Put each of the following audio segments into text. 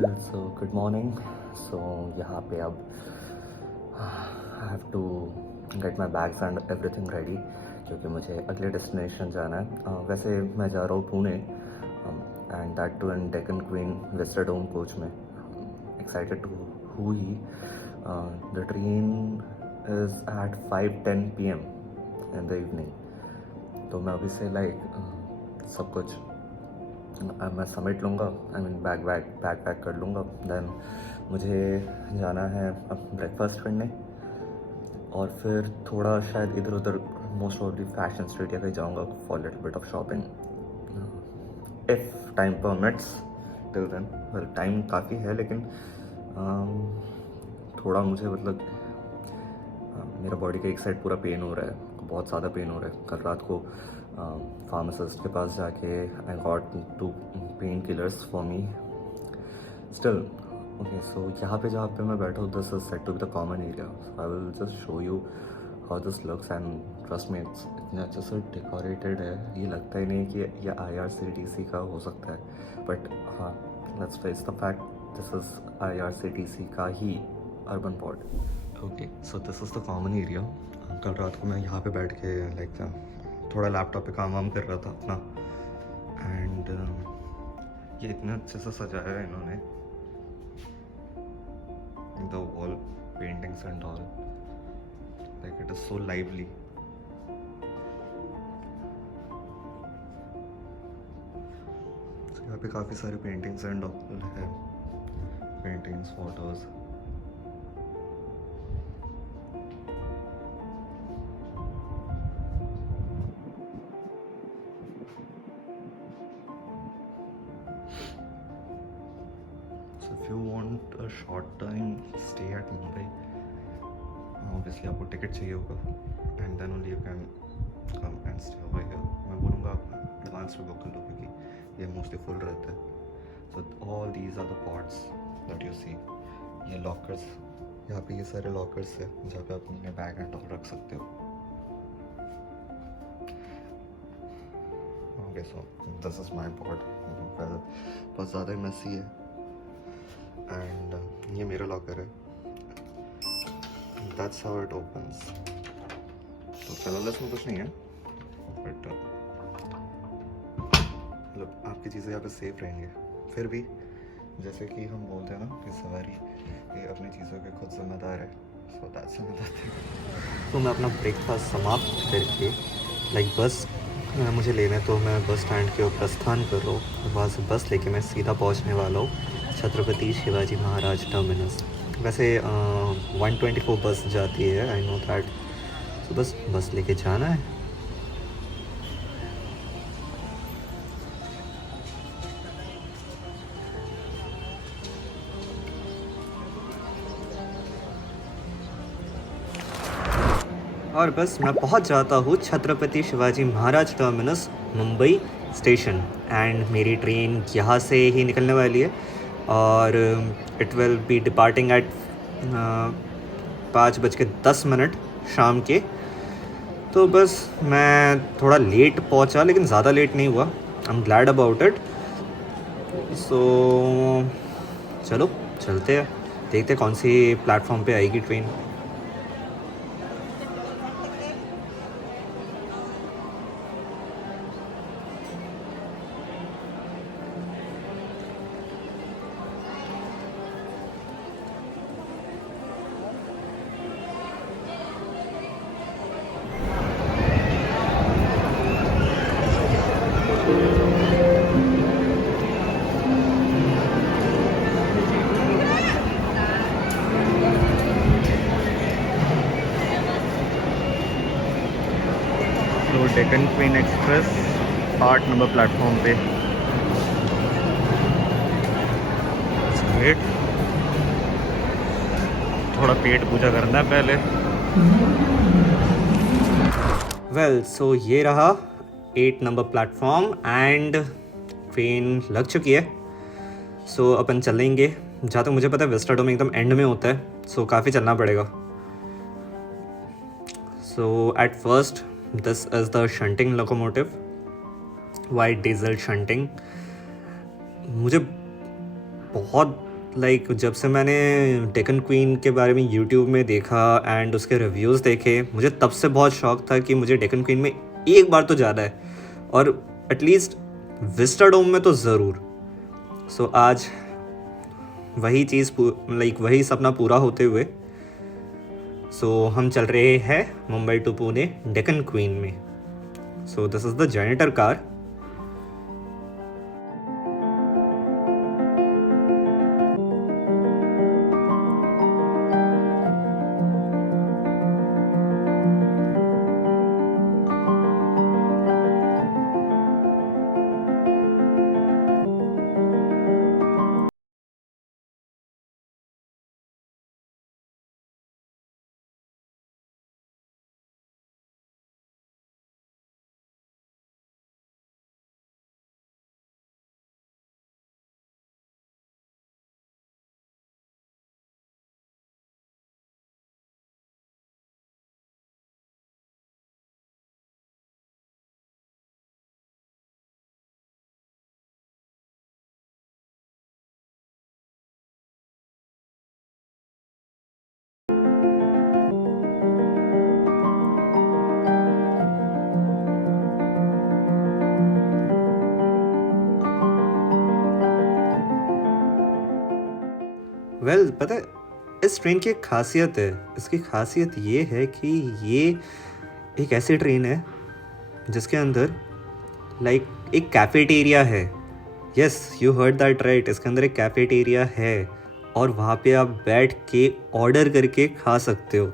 So good morning. सो यहाँ पे अब I have to get my bags and everything ready क्योंकि मुझे अगले डेस्टिनेशन जाना है। वैसे मैं जा रहा हूँ Pune and that too in Deccan queen vistadome coach में। एक्साइटेड टू हु ही the train is at 5:10 PM in the evening. तो मैं अभी से सब कुछ मैं समेट लूँगा। आई मीन बैग पैक कर लूँगा। देन मुझे जाना है अब ब्रेकफास्ट करने और फिर थोड़ा शायद इधर उधर मोस्ट प्रॉब्ली फैशन स्ट्रीट या कहीं जाऊँगा for little bit of shopping if time permits till then. Well time काफ़ी है लेकिन थोड़ा मुझे मेरा बॉडी का एक साइड पूरा पेन हो रहा है, बहुत ज़्यादा पेन हो रहा है। कल रात को फार्मासिस्ट के पास जाके I got 2 pain killers for me still. Okay, so यहाँ पे जहाँ पे मैं बैठा हूँ this is set to be the common area. I will just show you how this looks and trust me इतने अच्छे से डेकोरेटेड है, ये लगता ही नहीं कि ये IRCTC का हो सकता है। बट हाँ, let's face the fact this is IRCTC का ही urban pod. Okay, so this is the common area. कल रात को मैं यहाँ पे बैठ के थोड़ा लैपटॉप पे काम वाम कर रहा था अपना एंड ये इतने अच्छे से सजाया है इन्होंने, the wall paintings and all, like it is so lively. यहाँ पे काफ़ी सारे पेंटिंग्स एंड ऑल है, paintings, photos. If you want a short time stay at Mumbai, obviously आपको टिकट चाहिए होगा and then only you can come and stay over here. मैं बोलूँगा एडवांस में बुक कर लो क्योंकि ये मोस्टली फुल रहता है। So all these are the pods that you see. ये लॉकर्स, यहाँ पे ये सारे लॉकर्स है जहाँ पे आप अपने बैग एंड ऑल रख सकते हो। Okay, so this is my pod. बहुत ज़्यादा ही मेसी है एंड ये मेरा लॉकर है। That's how it opens. तो कलरलेस में कुछ नहीं है बट मतलब आपकी चीज़ें यहाँ पे सेफ रहेंगे। फिर भी जैसे कि हम बोलते हैं ना कि सवारी ये अपनी चीज़ों के खुद जिम्मेदार है। So that's another thing. तो मैं अपना ब्रेकफास्ट समाप्त करके बस मुझे लेने, तो मैं बस स्टैंड के ऊपर प्रस्थान कर रहा हूँ। वहाँ से बस लेके मैं सीधा पहुँचने वाला हूँ छत्रपति शिवाजी महाराज टर्मिनस। वैसे 124 बस जाती है, आई नो दैट। तो बस लेके जाना है। और बस मैं पहुंच जाता हूँ Chhatrapati Shivaji Maharaj terminus Mumbai station and मेरी ट्रेन यहाँ से ही निकलने वाली है और it will be departing at 5:10 शाम के। तो बस मैं थोड़ा लेट पहुँचा लेकिन ज़्यादा लेट नहीं हुआ। I am glad about it. So चलो चलते हैं, देखते कौन सी प्लेटफॉर्म पे आएगी ट्रेन। तो Deccan queen express 8 number platform पे। ग्रेट। थोड़ा पेट पूजा करना है पहले। वेल सो ये रहा 8 नंबर प्लेटफॉर्म एंड ट्रेन लग चुकी है। सो अपन चलेंगे। जहाँ तक मुझे पता है विस्टाडोम एकदम एंड में होता है, सो काफ़ी चलना पड़ेगा। So at first this is the shunting locomotive, white diesel shunting. मुझे बहुत लाइक जब से मैंने डेक्कन क्वीन के बारे में यूट्यूब में देखा एंड उसके रिव्यूज़ देखे, मुझे तब से बहुत शौक था कि मुझे डेक्कन क्वीन में एक बार तो जाना है, और एटलीस्ट विस्टाडोम में तो ज़रूर। सो आज वही चीज़ लाइक वही सपना पूरा होते हुए सो हम चल रहे हैं मुंबई टू पुणे डेक्कन क्वीन में। सो this is the generator car. Well पता है इस ट्रेन की एक खासियत है। इसकी खासियत ये है कि ये एक ऐसी ट्रेन है जिसके अंदर लाइक एक कैफेटेरिया है। Yes, you heard that right, इसके अंदर एक कैफेटेरिया है और वहाँ पे आप बैठ के ऑर्डर करके खा सकते हो।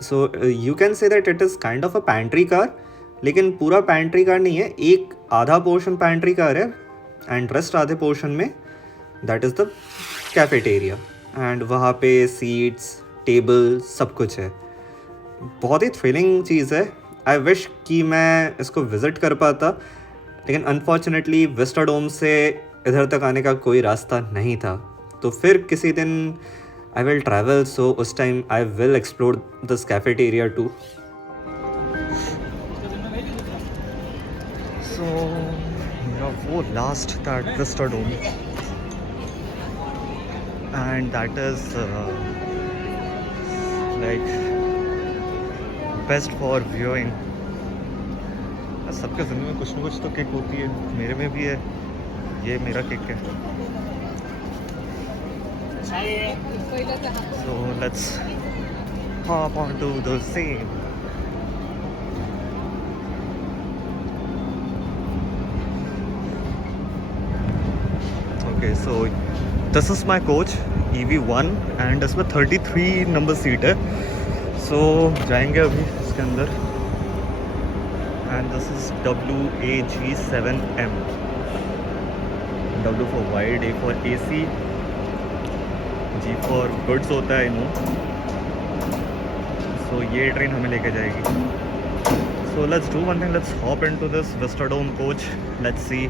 So you can say that it is kind of a pantry car, लेकिन पूरा पैंट्री कार नहीं है। एक आधा पोर्शन पैंट्री कार है एंड रेस्ट आधे पोर्शन में that is the cafeteria. And वहाँ पे सीट्स, टेबल, सब कुछ है। बहुत ही थ्रिलिंग चीज़ है। आई विश कि मैं इसको विज़िट कर पाता, लेकिन अनफॉर्चुनेटली विस्टाडोम से इधर तक आने का कोई रास्ता नहीं था। तो फिर किसी दिन आई विल ट्रैवल, सो उस time I will explore this cafeteria too. So वो last that Vistadome and that is like best for viewing। सबके ज़िंदगी में कुछ ना कुछ तो किक होती है, मेरे में भी है, ये मेरा किक है। So let's hop onto the scene। Okay, so this is my coach EV1 and इसमें 33 नंबर सीट है। सो जाएंगे अभी इसके अंदर। And this is WAG7M। W for wide, A for AC, G for goods होता है, नो। सो ये ट्रेन हमें लेके जाएगी। So let's do one thing, let's hop into this vistadome coach. Let's see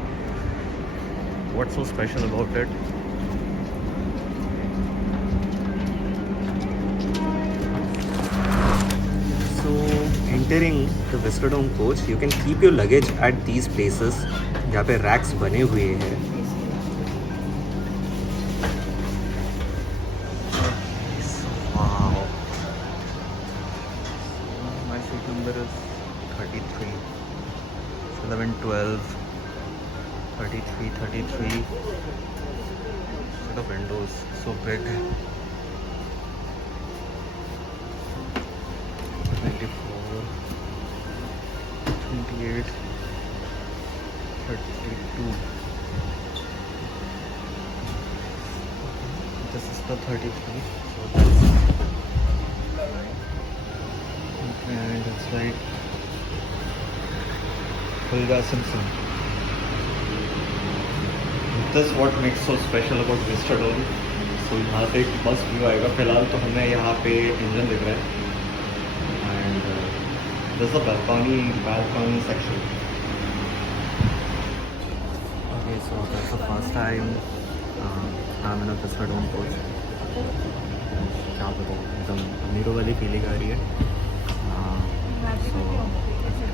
what's so special about it. Entering the Vistadome coach, you can keep your luggage at these places जहाँ पे racks बने हुए हैं। Wow, my seat number is 33, 11, 12, 33, 33. Look at the windows, so big. 24, 28, 32. This is the 33. So that's, and it's like Hulga Simpson. This is what makes so special about Vistadome। So यहाँ पे एक मस्त view आएगा। फिलहाल तो हमें यहाँ पे इंजन दिख रहा है। There's a balcony section। Okay, so that's the first time I'm in a Vistadome coach। क्या बताऊँ, एकदम अमीरों वाली फीलिंग आ रही है। So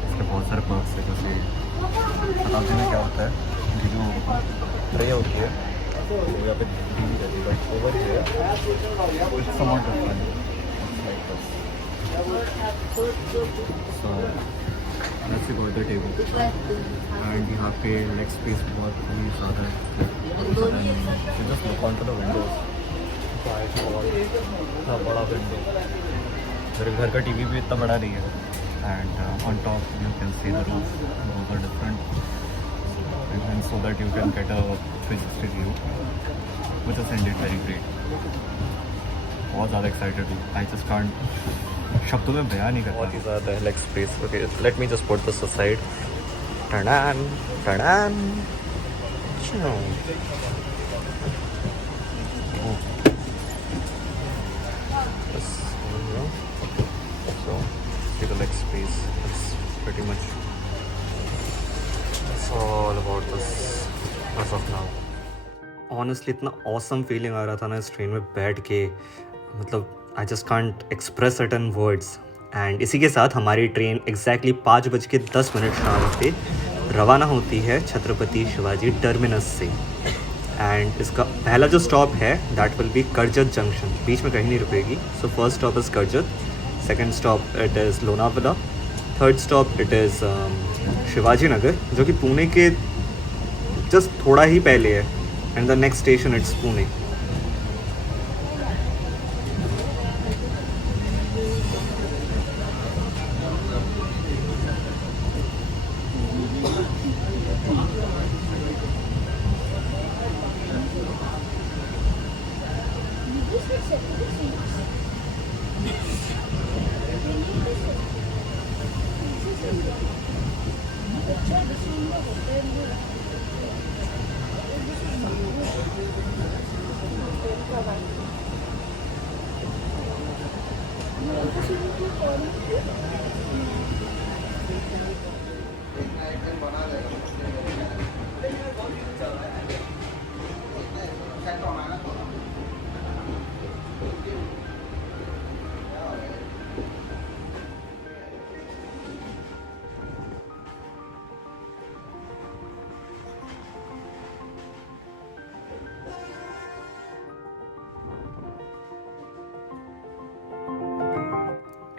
इसके बहुत सारे पर्क्स है, जैसे बताते हैं क्या होता है। ये जो ट्रे होती है तो यहाँ पे टीवी रहती है, but over here it's somewhat different, like this. So let's go to the table. And यहाँ पे लेग स्पेस बहुत ही ज़्यादा है. Just look on to the windows. इतना बड़ा विंडो. मेरे घर का टीवी भी इतना बड़ा नहीं है. And on top you can see the roof, those are different, and so that you can get a 360 view, which is indeed very great. बहुत ज़्यादा एक्साइटेड हूँ. आई जस्ट कांट शब्दों में बयान नहीं कर. बहुत ही ज़्यादा है leg space. Okay, let me just put this aside. टडान टडान. So see the leg space. It's pretty much all about this as of now. Honestly इतना awesome feeling आ रहा था ना इस ट्रेन में बैठ के, मतलब I just can't express it in words. And इसी के साथ हमारी ट्रेन एग्जैक्टली 5:10 शाम पे रवाना होती है छत्रपति शिवाजी टर्मिनस से. एंड इसका पहला जो स्टॉप है that will be Karjat junction. बीच में कहीं नहीं रुकेगी. So first stop is Karjat, second stop it is Lonavala, third stop it is Shivaji Nagar, जो कि पुणे के जस्ट थोड़ा ही पहले है. And the next station it's Pune.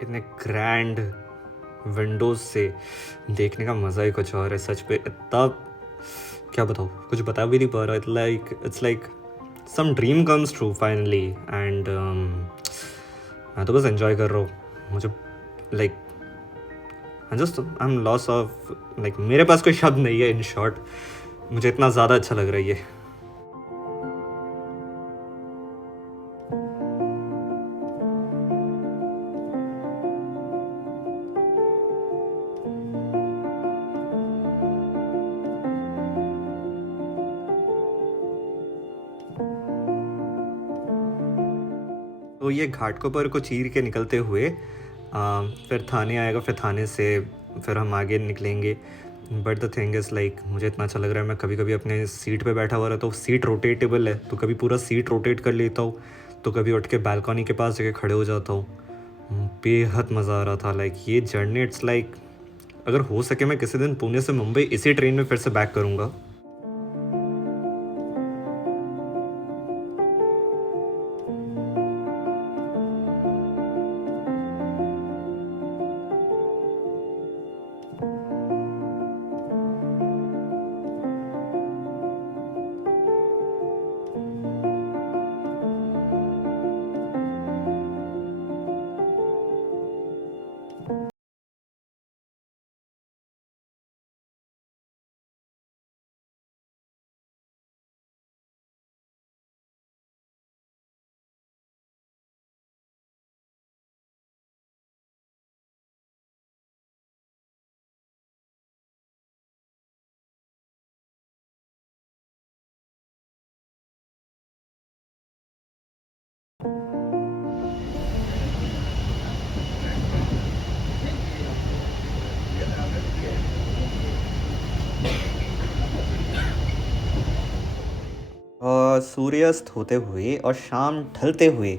इतने ग्रैंड विंडोज से देखने का मज़ा ही कुछ और है. सच पे इतना क्या बताऊँ, कुछ बता भी नहीं पा रहा. It's like some dream comes true finally. And मैं तो बस एंजॉय कर रहा हूँ. मुझे like I am loss of, like मेरे पास कोई शब्द नहीं है. इन शॉर्ट मुझे इतना ज़्यादा अच्छा लग रहा है ये. तो ये घाटकोपर को चीर के निकलते हुए फिर थाने आएगा. फिर थाने से फिर हम आगे निकलेंगे. But the thing is like मुझे इतना अच्छा लग रहा है. मैं कभी कभी अपने सीट पे बैठा हुआ रहता हूँ. सीट रोटेटेबल है तो कभी पूरा सीट रोटेट कर लेता हूँ, तो कभी उठ के बालकनी के पास जाके खड़े हो जाता हूँ. बेहद मज़ा आ रहा था. लाइक ये जर्नी इट्स लाइक अगर हो सके मैं किसी दिन पुणे से मुंबई इसी ट्रेन में फिर से बैक करूँगा. सूर्यास्त होते हुए और शाम ढलते हुए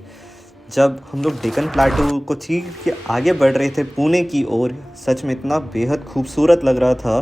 जब हम लोग डेक्कन प्लेटू को चीर के आगे बढ़ रहे थे पुणे की ओर, सच में इतना बेहद खूबसूरत लग रहा था.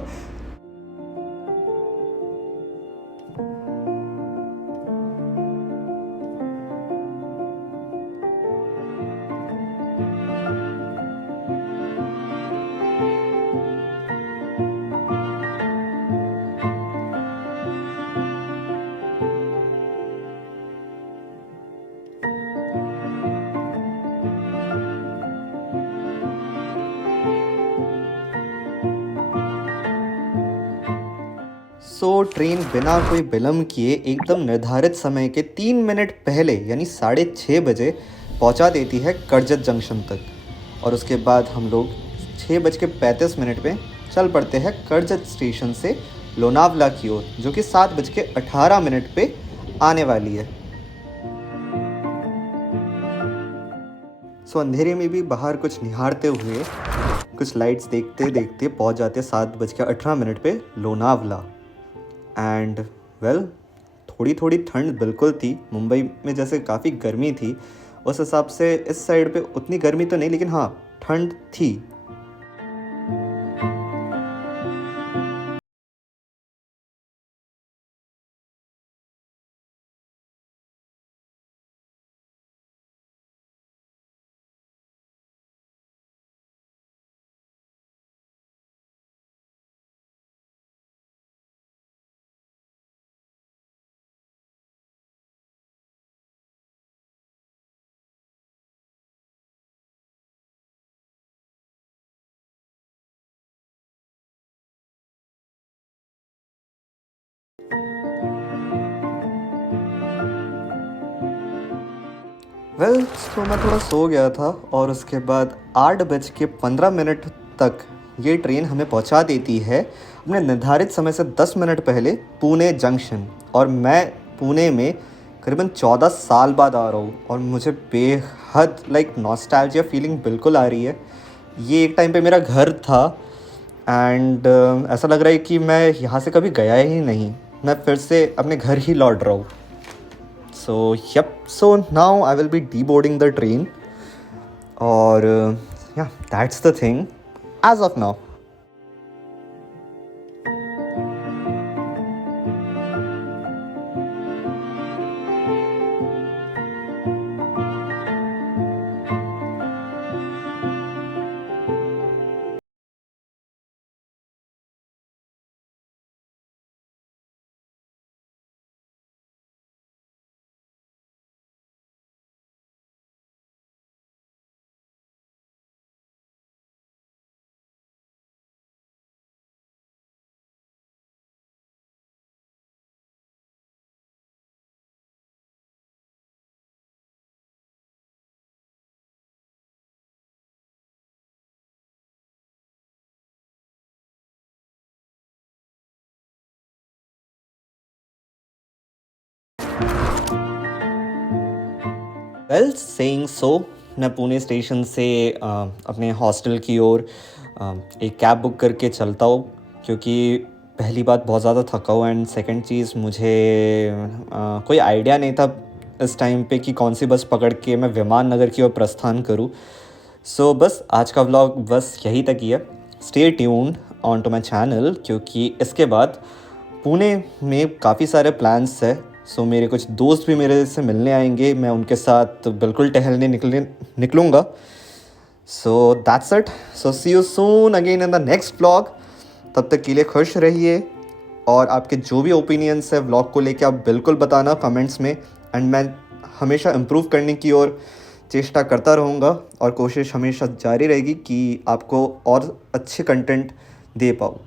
ट्रेन बिना कोई विलम्ब किए एकदम निर्धारित समय के 3 मिनट पहले यानी 6:30 बजे पहुंचा देती है करजत जंक्शन तक। और उसके बाद हम लोग 6:35 पे चल पड़ते हैं करजत स्टेशन से लोनावला की ओर, जो कि 7:18 पे आने वाली है। अंधेरे में भी बाहर कुछ निहारते हुए, कुछ लाइट्स देखते देखते पहुंच जाते 7:18 पे लोनावला। एंड वेल, थोड़ी थोड़ी ठंड बिल्कुल थी। मुंबई में जैसे काफ़ी गर्मी थी, उस हिसाब से इस साइड पे उतनी गर्मी तो नहीं, लेकिन हाँ ठंड थी। तो मैं थोड़ा सो गया था और उसके बाद 8:15 तक ये ट्रेन हमें पहुंचा देती है अपने निर्धारित समय से 10 मिनट पहले पुणे जंक्शन। और मैं पुणे में करीबन 14 साल बाद आ रहा हूँ और मुझे बेहद नॉस्टैल्जिया फीलिंग बिल्कुल आ रही है। ये एक टाइम पे मेरा घर था एंड ऐसा लग रहा है कि मैं यहाँ से कभी गया ही नहीं, मैं फिर से अपने घर ही लौट रहा हूँ। So now I will be deboarding the train, or yeah, that's the thing as of now. Saying so, मैं पुणे स्टेशन से अपने हॉस्टल की ओर एक कैब बुक करके चलता हूँ, क्योंकि पहली बात बहुत ज़्यादा थका हुआ एंड सेकंड चीज़ मुझे कोई आइडिया नहीं था इस टाइम पे कि कौन सी बस पकड़ के मैं विमान नगर की ओर प्रस्थान करूँ। बस आज का व्लॉग बस यही तक ही है। Stay tuned on to my channel, क्योंकि इसके बाद पुणे में काफ़ी सारे प्लान्स है। मेरे कुछ दोस्त भी मेरे से मिलने आएंगे, मैं उनके साथ बिल्कुल टहलने निकलूँगा। That's it. See you soon again in the next vlog. तब तक के लिए खुश रहिए और आपके जो भी ओपिनियंस है व्लॉग को लेके आप बिल्कुल बताना कमेंट्स में, एंड मैं हमेशा इम्प्रूव करने की ओर चेष्टा करता रहूँगा और कोशिश हमेशा जारी रहेगी कि आपको और अच्छे कंटेंट दे पाऊँ।